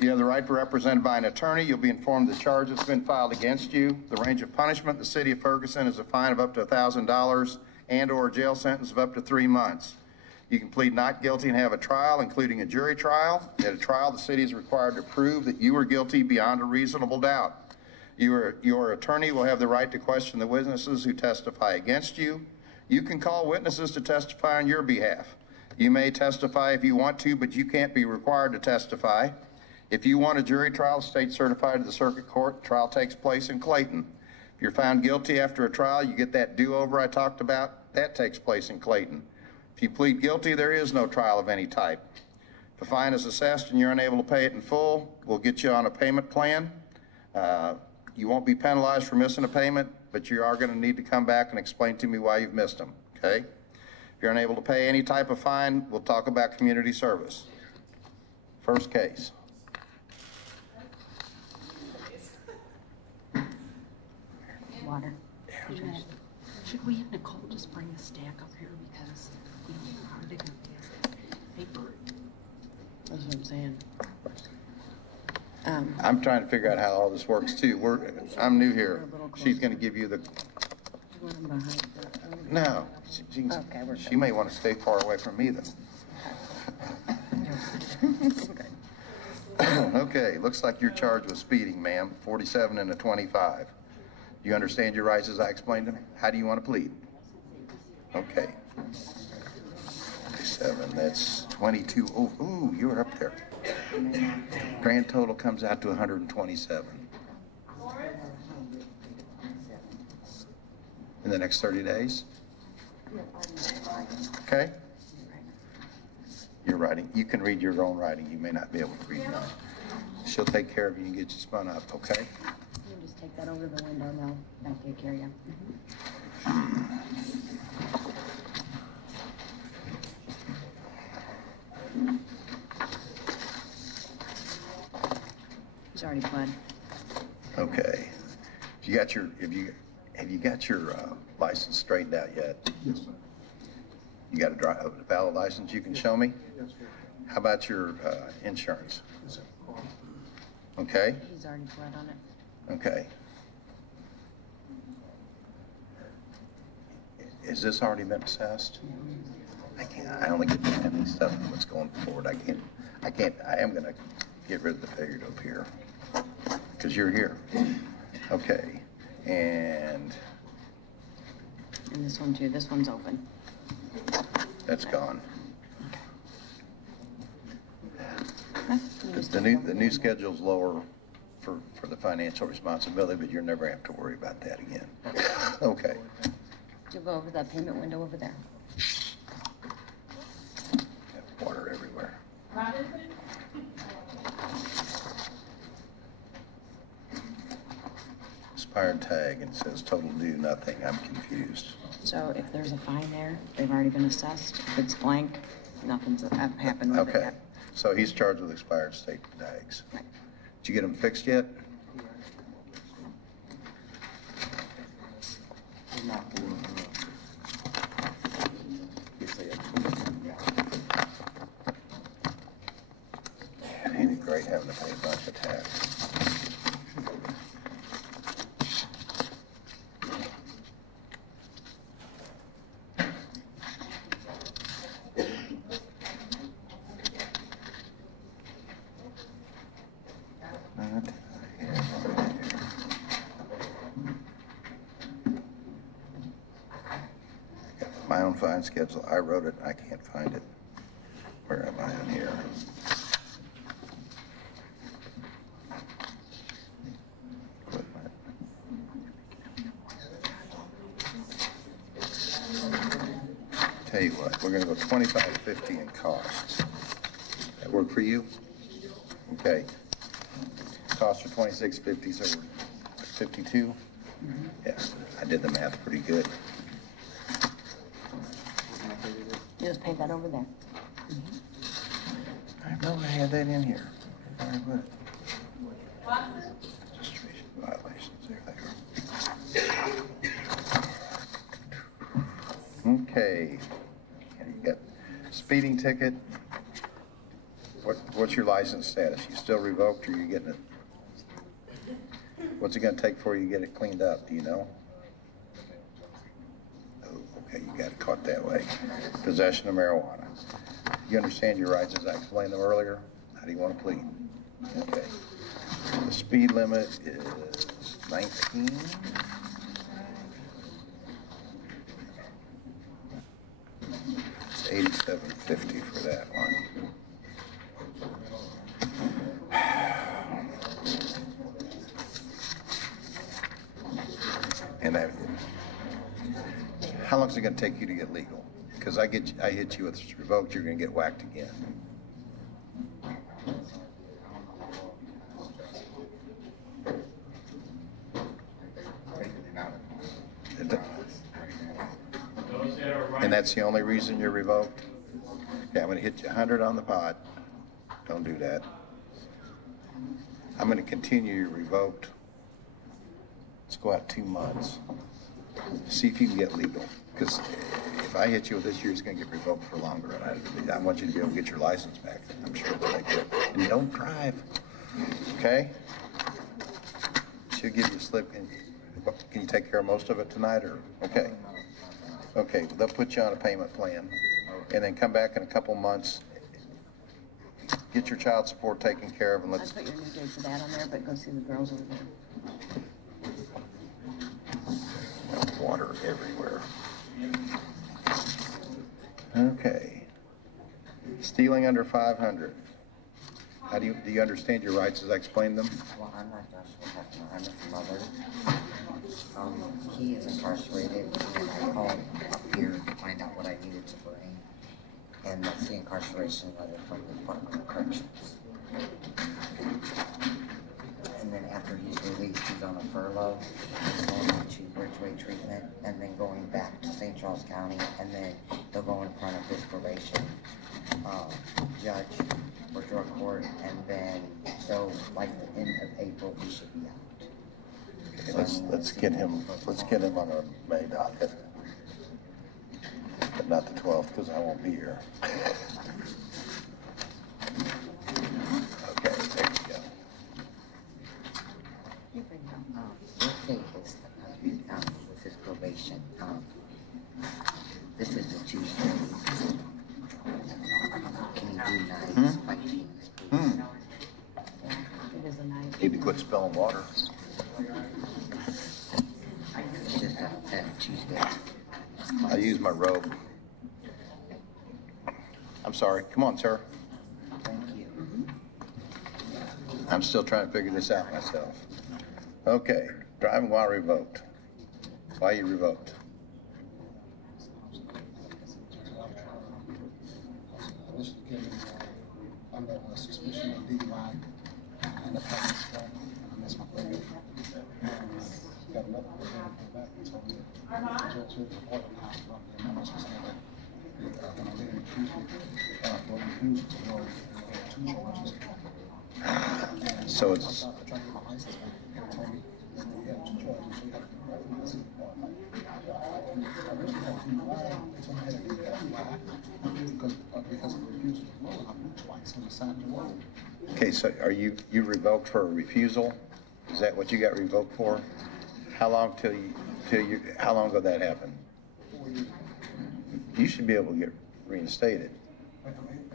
You have the right to be represented by an attorney. You'll be informed the charge that's been filed against you. The range of punishment in the city of Ferguson is a fine of up to $1,000 and/or a jail sentence of up to 3 months. You can plead not guilty and have a trial, including a jury trial. At a trial, the city is required to prove that you were guilty beyond a reasonable doubt. Your attorney will have the right to question the witnesses who testify against you. You can call witnesses to testify on your behalf. You may testify if you want to, but you can't be required to testify. If you want a jury trial, state certified to the circuit court. Trial takes place in Clayton. If you're found guilty after a trial, you get that do-over I talked about. That takes place in Clayton. If you plead guilty, there is no trial of any type. If a fine is assessed and you're unable to pay it in full, we'll get you on a payment plan. You won't be penalized for missing a payment, but you are gonna need to come back and explain to me why you've missed them, okay? If you're unable to pay any type of fine, we'll talk about community service. First case. Water. Should we have Nicole just bring the stack up here because we don't know how they're gonna pass this paper? That's what I'm saying. I'm trying to figure out how all this works too. I'm new here. She's gonna give you the, One behind the- no. Okay, we're She may wanna stay far away from me though. Okay, looks like you're charged with speeding, ma'am, 47 and a 25. Do you understand your rights as I explained them? How do you want to plead? Okay. 47, that's 22. Oh, ooh, you're up there. Grand total comes out to 127. In the next 30 days? Okay? You're writing. You can read your own writing. You may not be able to read mine. She'll take care of you and get you spun up, okay? You just take that over the window and they'll take care of you. He's already pled. Okay. Have you got your license straightened out yet? Yes, sir. You got a valid license you can show me? Yes, sir. How about your insurance? Yes, sir. Okay? He's already pled on it. Okay. Has this already been assessed? I only get to any stuff what's going forward. I am gonna get rid of the failure to appear, because you're here. Okay, and And this one too, this one's open. that's gone. Okay. You just The take new, over the new schedule's lower for the financial responsibility, but you're never have to worry about that again. Okay. You'll go over that payment window over there. Got water everywhere. Expired tag, and it says total due nothing. I'm confused. So if there's a fine there, they've already been assessed. If it's blank, nothing's happened with it Okay, yet. so he's charged with expired state tags. Did you get them fixed yet? Ain't it great having to pay a bunch of tax? My own fine schedule, I wrote it, I can't find it. Where am I on here? Equipment. Tell you what, we're gonna go 25.50 in costs. That work for you? Okay. Costs are 26.50, so we're 52? Yeah, I did the math pretty good. You just pay that over there. I know I had that in here. Very good. Registration violations, there they are. Okay. And you got speeding ticket. What's your license status? You still revoked or you getting it? What's it gonna take for you to get it cleaned up? Do you know? Okay, you got it caught that way. Possession of marijuana. You understand your rights as I explained them earlier? How do you want to plead? Okay. The speed limit is 19. It's 87.50 for that one. And how long is it going to take you to get legal? Because I hit you with it's revoked, you're going to get whacked again. And that's the only reason you're revoked? Yeah, I'm gonna hit you 100 on the pot. Don't do that. I'm gonna continue your revoked. Let's go out 2 months. See if you can get legal, because if I hit you with this, you're just gonna get revoked for longer, and I want you to be able to get your license back. I'm sure it's like that. And don't drive, okay? She'll give you a slip. Can you take care of most of it tonight, or, okay? Okay, they'll put you on a payment plan, and then come back in a couple months, get your child support taken care of, and I let's, put your new date for that on there, but go see the girls over there. water everywhere. Okay. Stealing under 500. How do you understand your rights as I explained them? Well, I'm not Joshua Hefner, I'm his mother. He is incarcerated, and I called up here to find out what I needed to bring. And that's the incarceration letter from the Department of Corrections. And then after he's released, he's on a furlough. He's going into Bridgeway treatment, and then going back to St. Charles County, and then he'll go in front of his probation judge for drug court, and then, so like the end of April, he should be out. Okay, let's get him on a May docket, but not the 12th, because I won't be here. Okay, there you go. What date is with his probation? This is the Tuesday. Can you do nights by teams? It is a night. Need to quit spilling water. It's just that Tuesday. I use my robe. I'm sorry. Come on, sir. Thank you. I'm still trying to figure this out myself. Okay, driving while revoked. Why are you revoked? Initially given under suspicion of DUI and a practice strike, and I missed my probation. And got another program to come back and told me that the judge here is order now from the emergency saying that when I didn't accuse me for refusal to go, two charges. And So it's. I tried to get my license back, and they told me that you have two charges, so you have to be right. I said, well, I originally had DUI. They told me I had a DUI because of refusal to roll. I moved twice on the side of the road. Okay, so are you revoked for a refusal? Is that what you got revoked for? How long how long ago that happened? 4 years. You should be able to get reinstated. As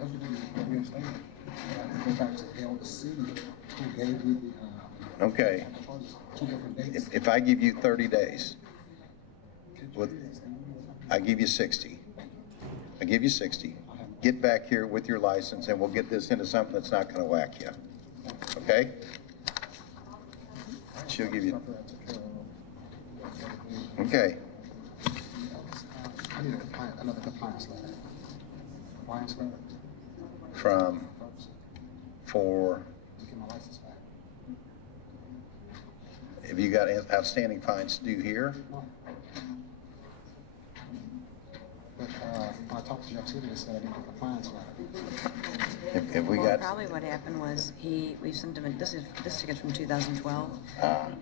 we did get reinstated, I go back to the elder city who gave me the Okay. charges, 2 different dates. If I give you 30 days, I give you 60. I give you 60. Get back here with your license, and we'll get this into something that's not going to whack you. Okay? She'll give you. Okay. I need another compliance letter. Compliance letter For. to get my license back. Have you got outstanding fines due here? No. But when I talked to Jeff City, they said I need a compliance letter. Have we Well, got? probably what happened was we sent him, this ticket's from 2012,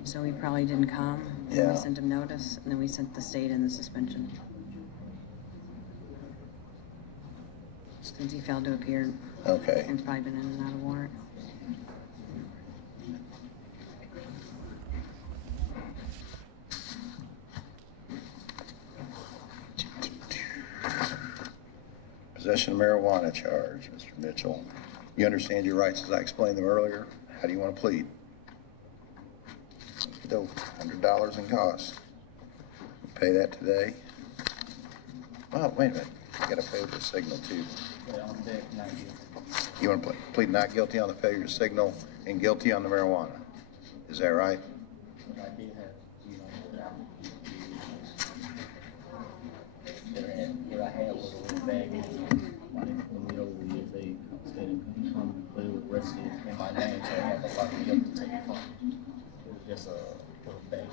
so he probably didn't come. And Yeah. we sent him notice, and then we sent the state in the suspension. Since he failed to appear. Okay. And it's probably been in and out of warrant. Possession of marijuana charge, Mr. Mitchell. You understand your rights as I explained them earlier? How do you want to plead? $100 in costs. Pay that today. Oh, wait a minute. You got to pay the signal too. You want to plead not guilty on the failure to signal and guilty on the marijuana. Is that right? What I did have, what I had was a little bag in the middle of the year, they said they were arrested in my name, so I had to lock me up to take it from. It was just a little bag.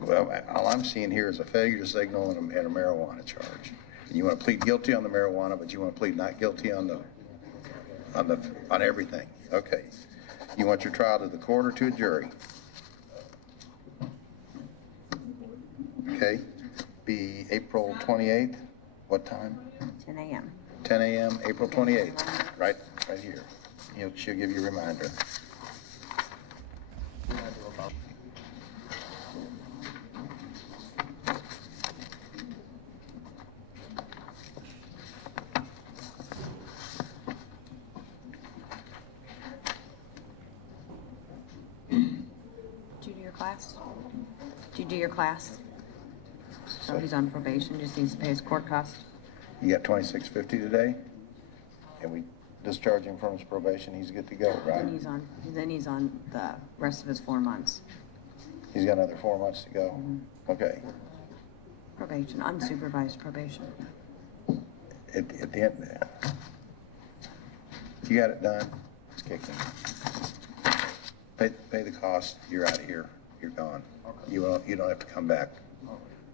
Well, all I'm seeing here is a failure to signal and a marijuana charge. And you want to plead guilty on the marijuana, but you want to plead not guilty on everything. Okay. You want your trial to the court or to a jury? Okay. Be April 28th. What time? 10 a.m. 10 a.m., April 28th. Right here. She'll give you a reminder. Did you do your class? Did you do your class? So he's on probation, just needs to pay his court costs. You got $26.50 today, and we discharge him from his probation. He's good to go, right? Then he's on the rest of his 4 months. He's got another 4 months to go. Okay. Probation, unsupervised probation. At the end, you got it done. It's kicking. Pay the cost. You're out of here. You're gone. You don't have to come back.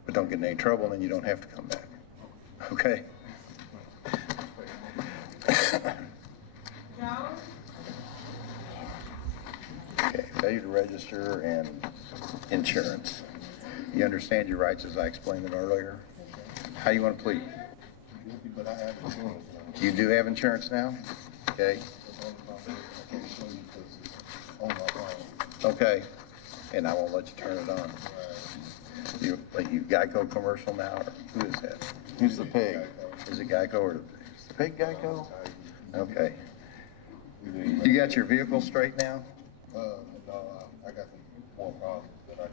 But don't get in any trouble, and then you don't have to come back. Okay? Okay, failure to register and insurance. You understand your rights as I explained it earlier? How do you want to plead? But I have insurance now. You do have insurance now? Okay. I can't show you because it's on my phone. Okay. And I won't let you turn it on. You Geico commercial now, or who is that? Who's the pig? Is it Geico or is the pig Geico? Okay. You got your vehicle straight now? No, I got some more problems that I